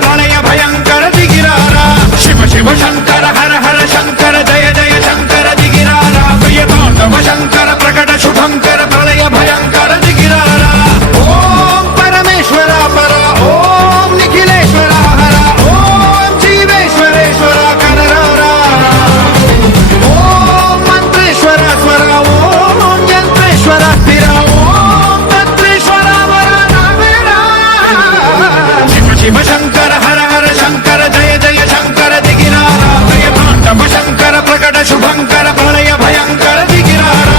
ప్రళయ భయంకర దిగిరారా శివ శివ శంకర హర హర శంకర జయ జయ శంకర దిగిరారా ప్రియ తాండవ శంకర ప్రకట శుభంకర ప్రళయ భయంకర దిగిరారా ఓం పరమేశ్వర పర ఓం నిఖిలేశ్వర హర ఓం జీవేశ్వరేశ్వర కరరారా ఓం మంత్రేశ్వర స్వర ఓం యంత్రేశ్వర స్థిర ఓం తంత్రేశ్వర వర నావేరా శివ శివ శంకర హర హర శంకర జయ జయ శంకర దిగిరారా ప్రియ తాండవ శంకర ప్రకట శుభంకర ప్రళయ భయంకర దిగిరారా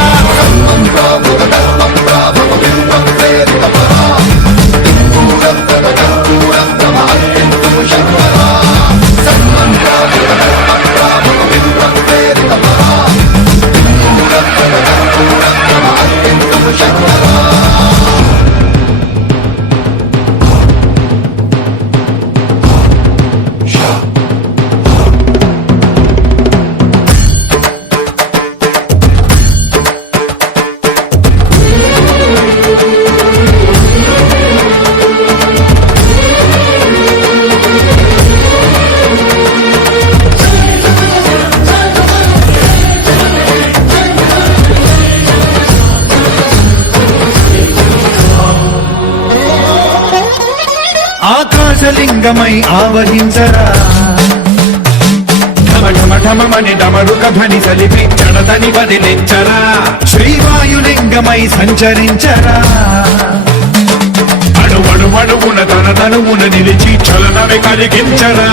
ఆకాశలింగమై ఆవహించరా ఢమ ఢమ ఢమమని డమరుక ధ్వని సలిపి జడదని వదిలించరా శ్రీవాయులింగమై సంచరించరా అణువణువున తన తనువున నిలిచి చలనమే కలిగించరా